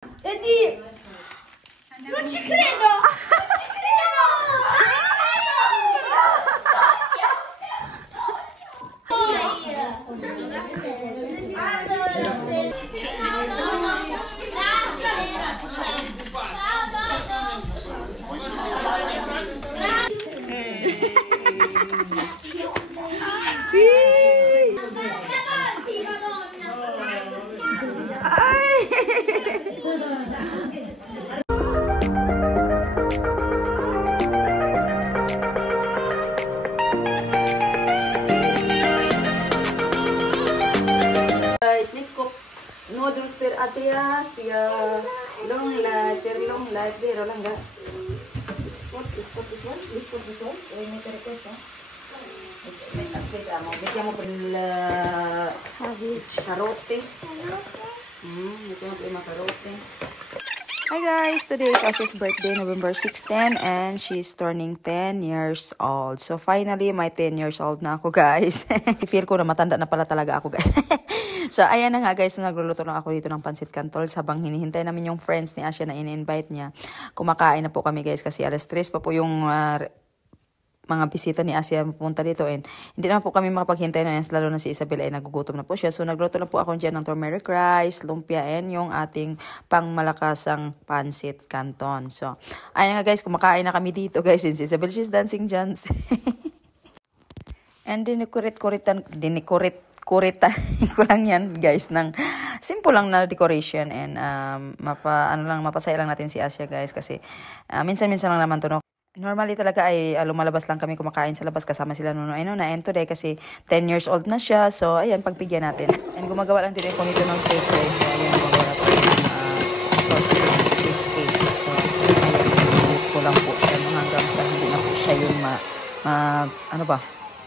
E di... Non ci credo! Noodles per ate siya long life pero lang ga. This one. May request ha. May aspect mo. Bigyan mo pala karote. Bigyan mo pala karote. Hi guys, today is Asia's birthday, November 16, and she's turning 10 years old. So finally, may 10 years old na ako guys. Feel ko na matanda na pala talaga ako guys. So, ayan na nga guys, nagluluto lang ako dito ng pancit canton habang hinihintay namin yung friends ni Asia na in-invite niya. Kumakain na po kami guys kasi alas 3 pa po yung mga bisita ni Asia pupunta dito. And hindi na po kami makapaghintay na yan, lalo na si Isabel ay nagugutom na po siya. So, nagluto na po ako dyan ng turmeric rice, lumpia, and yung ating pangmalakasang pancit canton. So, ayan nga guys, kumakain na kami dito guys. Si Isabel, she's dancing dance. And dinikurit-kuritan ko lang yan guys ng simple lang na decoration and mapasaya lang natin si Asia guys kasi minsan-minsan lang naman to no. Normally talaga ay lumalabas lang kami kumakain sa labas kasama sila Nuno ay Nuna and today kasi 10 years old na siya so ayan pagbigyan natin and gumagawa lang din ako nito ng cake guys so ayan gumagawa natin ng frosting cheesecake so ayan ko lang po siya hanggang sa hindi na po siya yung ano ba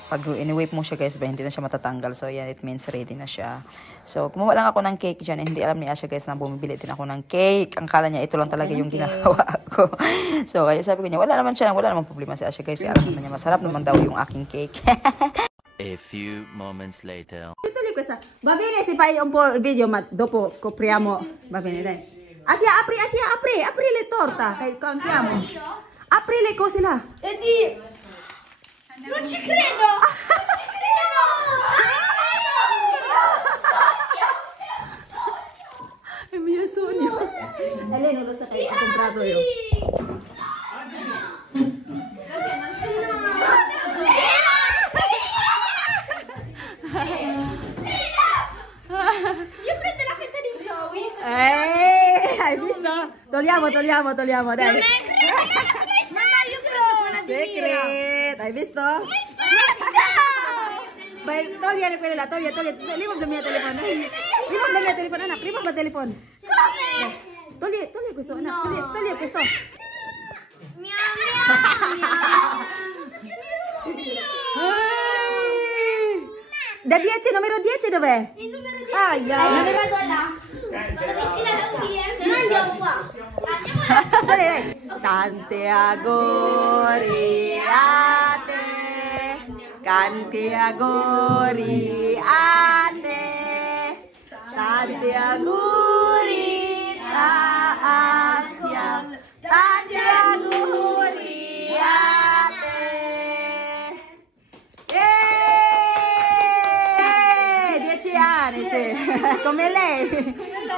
pag in-whip mo siya guys ba hindi na siya matatanggal so yan it means ready na siya so kumuha lang ako ng cake dyan hindi alam ni Asia guys na bumibili din ako ng cake ang kala niya ito lang talaga yung ginagawa ko so kaya sabi ko niya wala naman problema si Asia guys alam naman niya masarap naman daw yung aking cake. A few moments later va bene se fai un po' il video ma dopo copriamo va bene dai Asia apri le torta che contiamo apri le cose là E di... Non ci credo! È mio sogno. E lei non lo sa che ho comprato io. Io prendo la fetta di Zoe. Hai visto? Togliamo, dai. Mamma, io prendo quella di Mira. Secret, hai visto? Vai, togliere quelle là, togli. Remove la mia telefono. Anak. Remove la telefono. Togli questo, anak. Togli questo. Miau. Da 10, numero 10 dov'è? Il numero 10. Dove vado là? Vado vicino a lui, se no andiamo qua. Dai. Tanti auguri a te. Tanti auguri a te. Tanti auguri a Asia. Tanti auguri a te. 10 anni, sì. Come lei.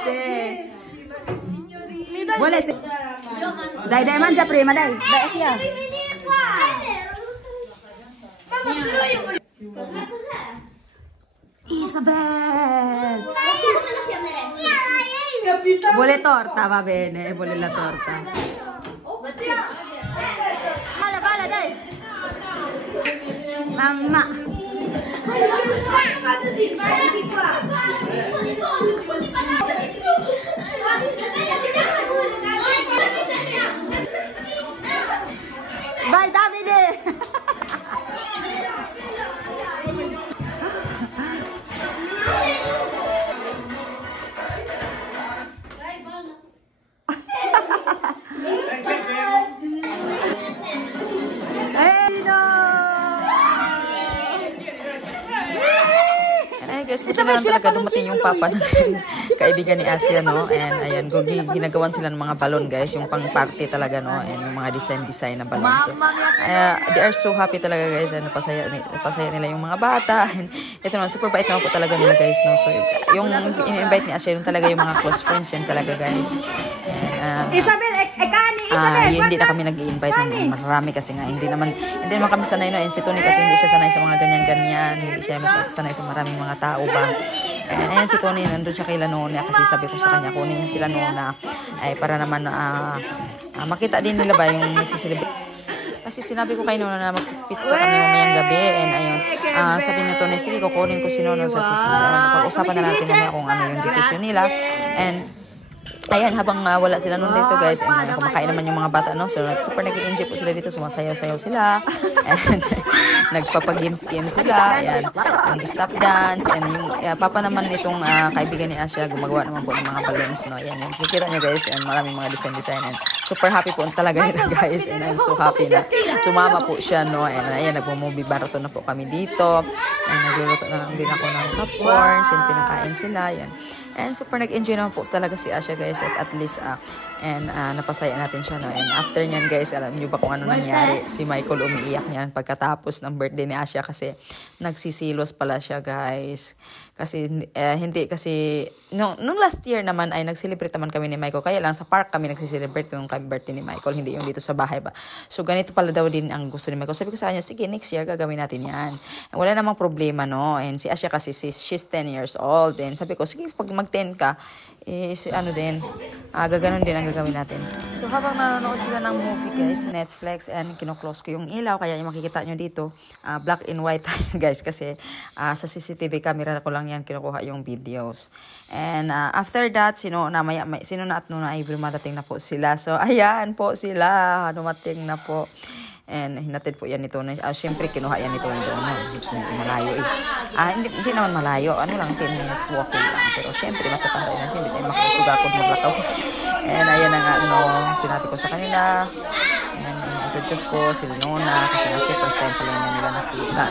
Sì. Vuole se... Dai, mangia prima, dai. Asia. Vieni qua. È vero, lo sto dicendo. Mamma, però io voglio... Ma cos'è? Isabel. Come la chiameresti? Vuole torta, va bene, vuole la torta. Balla, dai. Mamma. Vieni qua. Vai Davide. buti na lang talaga dumating yung papa ng kaibigan ni Asia, no? And ayan, ginagawan sila ng mga balon, guys. Yung pang-party talaga, no? And yung mga design na balon. So, they are so happy talaga, guys. And napasaya nila yung mga bata. And ito naman, super bait naman po talaga nila, guys, no? So, yung in-invite ni Asia, yung talaga yung mga close friends yan talaga, guys. And, Isabel, Kani, Isabel, hindi na kami nag-i-invite ng marami kasi nga hindi naman kami sanay, no? And si Tony kasi hindi siya sanay sa mga ganyan-ganyan, hindi siya sanay sa maraming mga tao ba. And ayan si Tony, nandun siya kay Lanona kasi sabi ko sa kanya kunin niya si Lanona ay para naman makita din nila ba yung nagsiselebrate. Kasi sinabi ko kay Nono na mag-pizza kami mamayang gabi. And ayun, sabi ni Tony, sige, kukunin ko si Nono sa pag-usapan na natin mamaya kung ano yung decision nila. And ayan, habang wala sila nun dito, guys, and kumakain naman yung mga bata, no? So, super nag-i-enjoy po sila dito. Sumasayaw-sayaw sila. And nagpapag-games sila. Ayan, yung stop dance. And yung papa naman itong kaibigan ni Asia, gumagawa naman po ng mga balloons, no? Ayan, yung kikita niya, guys, and maraming mga design. And super happy po talaga nila, guys. And I'm so happy na sumama po siya, no? And ayan, nagmo-movie marathon na po kami dito. And nagluluto na lang din ako ng popcorn. And pinakain sila. Ayan. And super nag-enjoy naman po talaga si Asia, guys, at least napasaya natin siya, no? And after nyan, guys, alam niyo ba kung ano nangyari? Si Michael umiiyak niyan pagkatapos ng birthday ni Asia kasi nagsisilos pala siya, guys. Kasi nung last year naman ay nag-celebrate naman kami ni Michael, kaya lang sa park kami nag-celebrate yung birthday ni Michael, hindi yung dito sa bahay ba. So ganito pala daw din ang gusto ni Michael. Sabi ko sa kanya, sige, next year gagawin natin yan. Wala namang problema, no? And si Asia kasi she's 10 years old. And sabi ko, sige, pag mag-10 ka, gaganon din ang gagawin natin. So habang nanonood sila ng movie, guys, Netflix, and kino-close ko yung ilaw, kaya yung makikita nyo dito, black and white, guys, kasi sa CCTV camera ko lang yan kinukuha yung videos. And after that, sino na at Nuna ay dumadating na po sila. So ayan po sila, dumating na po. And hinatid po yan nito. Siyempre, kinuha yan nito. Malayo eh. Hindi naman malayo. Ano lang, 10 minutes walking lang. Pero siyempre, matatanda na siya. Hindi tayo makasugakod maglakaw. And ayan na nga, sinati ko sa kanila. And introduce ko si Nona. Kasi nga siya, first time pa lang nila nakita.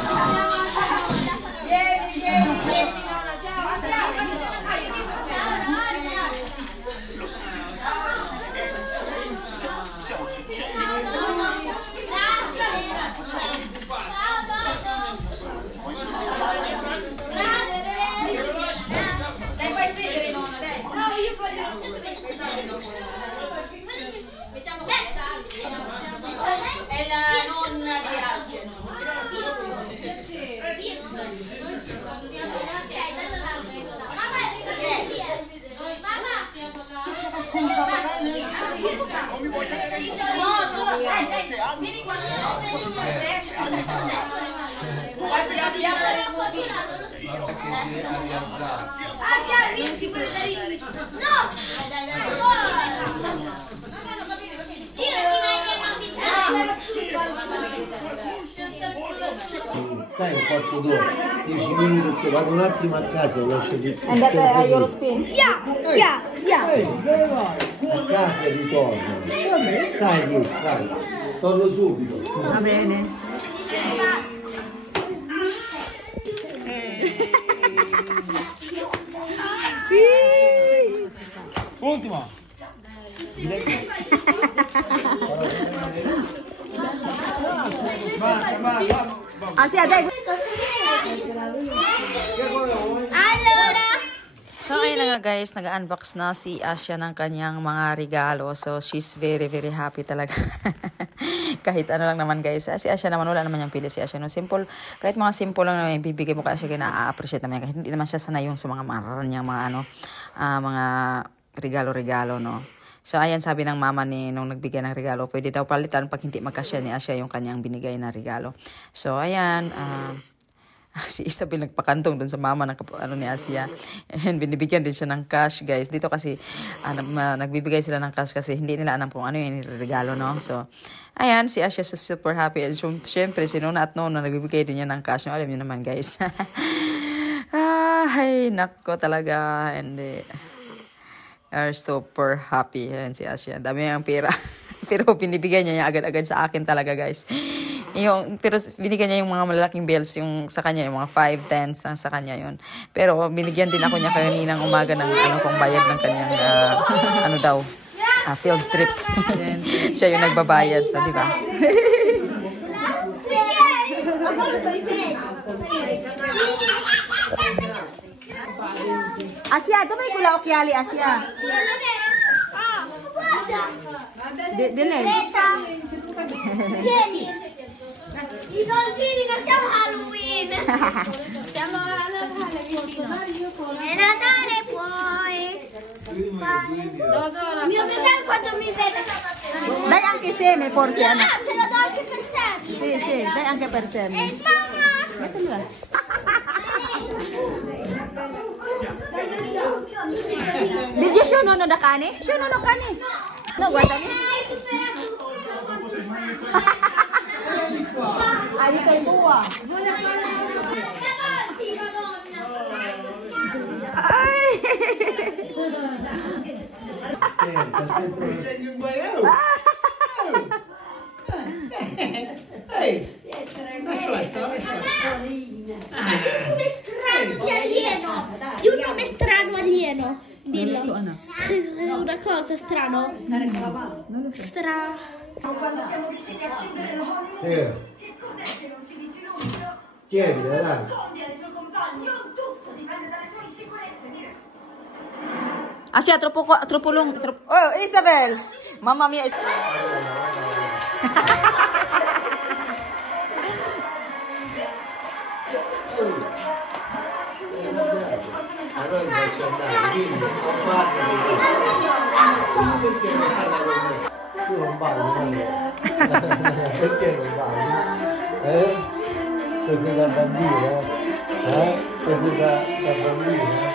È la nonna di Asia. Non mi vuoi tenere in No, scusa, sai, vieni qua. Abbiamo la rimodina. Asia, vieni per le no! Stai un quarto d'ora, 10 minuti, vado un attimo a casa, lo lascio di And that Eurospin. Yeah. dove vai? A casa e ritorno. Stai lì, stai. Torno subito. Va bene. Ultima. Asia, dai. Allora. So ayun na nga, guys, nag-unbox na si Asia ng kanyang mga regalo. So she's very very happy talaga. Kahit ano lang naman, guys. Si Asia naman, wala naman yung pili si Asia. No? Simple, kahit mga simple lang na bibigay mo kay Asia, na-appreciate naman. Kahit hindi naman siya sanay yung sa mga maranyang mga regalo-regalo, no. So ayan, sabi ng mama nung nagbigay ng regalo, pwede daw palitan pag hindi magkasya ni Asia yung kanyang binigay na regalo. So ayan, si Isabel nagpakantong dun sa mama ng ni Asia. And binibigyan din siya ng cash, guys. Dito kasi nagbibigay sila ng cash kasi hindi nila alam kung ano yung regalo, no. So ayan, si Asia super happy. And so, syempre si Nona at Nona nagbibigay din niya ng cash. No, alam niyo naman, guys. Ay, nako talaga. And are super happy. Ayan si Asia. Dami ang pera. Pero binibigyan niya agad-agad sa akin talaga, guys. Pero binigyan niya yung mga malalaking bills, yung sa kanya, yung mga 5, 10 sa kanya yun. Pero binigyan din ako niya kaninang umaga ng pang bayad ng kanyang, field trip. Siya yung nagbabayad, so di ba? Asia, dove con la occhiali, Asia? Dile. Tieni. I dolcini che siamo Halloween. Siamo a Natale vicino. È Natale puoi. Mio fratello quando mi vede. Dai anche seme, forse. Te lo do anche per semi. Sì, dai anche per seme. Mamma. Mettilo là. Did you show no da kani? Show no kani. No, guarda lì. Hai superato tutto. Ah, dito yung buwa. Avanti, Madonna. Ay! Nome strano di alieno. Di un nome strano alieno. Dillo. Una cosa strano. Chiedile, dai. Asia, troppo lungo. Oh, Isabel! Mamma mia. Allora mi faccio andare, quindi non parlo di perché non parla con me? Tu non parli, perché non parli? Così da bambino, Così da bambino.